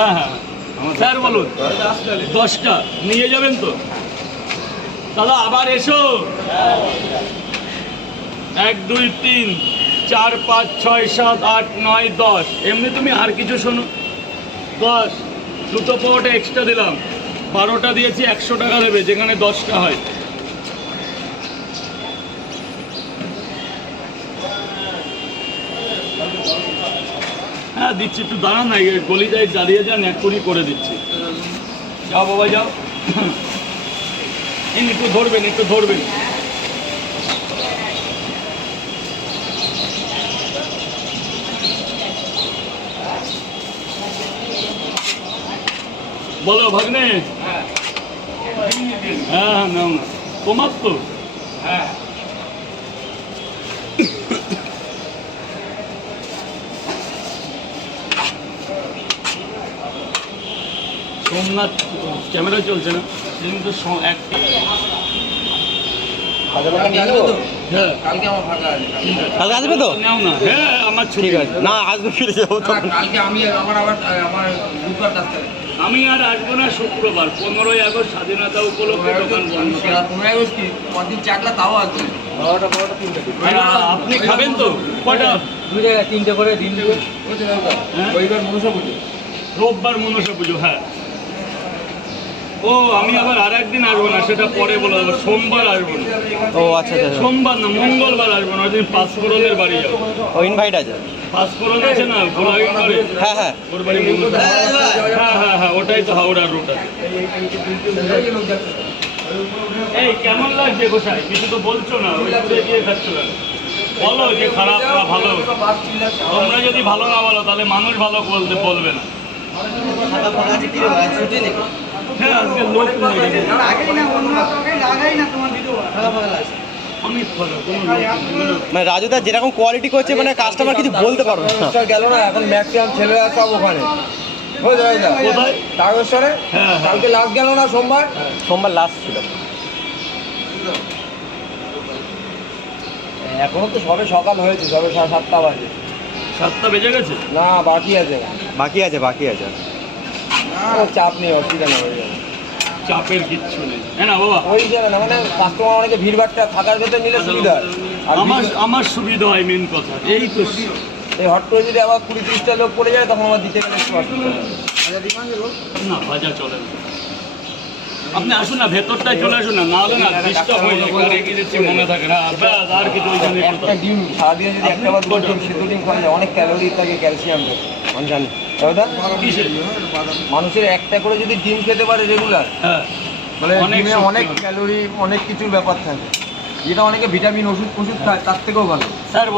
হ্যাঁ হ্যাঁ স্যার বলুন 10টা নিয়ে যাবেন তো দাদা? আবার এসো। 1 2 3 4 5 6 7 8 9 10। এমনি তুমি আর কিছু শোনো। 10 দুটো পাওয়াটা এক্সট্রা দিলাম, 12টা দিয়েছি, 100 টাকা দেবে যেখানে 10টা হয়। হ্যাঁ দিচ্ছি, একটু দাঁড়ান না, গলি যাই দাঁড়িয়ে যান, এক্ষুনি করে দিচ্ছি। যাও বাবা যাও। একটু ধরবেন, একটু ধরবেন। বলো ভাগ্নে। হ্যাঁ হ্যাঁ নাও না, তোমার তো। হ্যাঁ সোমনাথ ক্যামেরা চলছে না কিন্তু কালকে আমার ফাঁকা আছে। কালকে আসবে তো? নাও না। হ্যাঁ আমার ছুটি আছে। না আসবে, ফিরে যাবো তো। কালকে আমি আমার বুধবার কাজ করে। আমি আর আসবো না শুক্রবার, 15ই আগস্ট স্বাধীনতা উপলক্ষে দোকান বন্ধ। 15 আগস্ট কি কদিন চাকলা তাও আছে। 12টা 3টা। আপনি খাবেন তো? কটা? 2 জায়গায় 3টে করে দিন দেবে। রবিবার মনসা পুজো, রোববার মনসা পুজো। হ্যাঁ ও আমি আবার আর একদিন আসবো না, সেটা পরে বলে দেবো। সোমবার আসবো না। ও আচ্ছা আচ্ছা, সোমবার না মঙ্গলবার আসবো না, ওই দিন পাঁচফোড়নের বাড়ি যাবো। ও ইনভাইট আছে। পাঁচফোড়ন আছে না গোলাগিন করে? হ্যাঁ হ্যাঁ ওর বাড়ি হ্যাঁ হ্যাঁ হ্যাঁ ওটাই তো হাওড়ার রোড আছে। এই কেমন লাগছে গোসাই? কিছু তো বলছো না, ওই ঘুরে গিয়ে খাচ্ছ কেন? বলো যে খারাপ না ভালো। তোমরা যদি ভালো না বলো তাহলে মানুষ ভালো বলবে না। হ্যাঁ আজকে লোক নেই। আমি মানে রাজুদা যেরকম কোয়ালিটি করছে, মানে কাস্টমার কিছু বলতে পারবে না। গেল না, এখন ম্যাক্সিমাম ছেলেরা সব ওখানে। কোথায়? তারকেশ্বরে। হ্যাঁ কালকে লাস্ট গেল না, সোমবার লাস্ট ছিল। এখনো তো সবে সকাল হয়েছে, সবে 7টা বাজে। 7টা বেজে গেছে? না বাকি আছে, বাকি আছে, বাকি আছে। চাপ নেই, অসুবিধা নেই, হয়ে যাবে। চাপের কিচ্ছু নেই। হ্যাঁ না বাবা, হয়ে যাবে না, মানে কাস্টমার অনেকে ভিড়ভাড়টা থাকার ভেতর নিলে সুবিধা হয়। আর আমার সুবিধা হয় মেন কথা এই তো। এই হট করে যদি আবার 20-30টা লোক পড়ে যায় তখন আমার দিতে গেলে একটু অসুবিধা হয়। না ভাজা চলে না। আপনি আসুন না, ভেতরটায় চলে আসুন না, নাহলে না ডিস্টার্ব হয়ে যায়। রেখে দিচ্ছি মনে থাকে না, ব্যাস আর কিছু ওইখানে একটা ডিম সারাদিনে যদি একটা বা 2 ডিম সিদ্ধ ডিম খাওয়া যায়, অনেক ক্যালোরি থাকে, ক্যালসিয়াম থাকে, আমি জানি। মানুষের একটা করে যদি ডিম খেতে পারে রেগুলার, হ্যাঁ মানে ডিমে অনেক ক্যালোরি, অনেক কিছুর ব্যাপার থাকে, যেটা অনেকে ভিটামিন ওষুধ খায় তার থেকেও ভালো। স্যার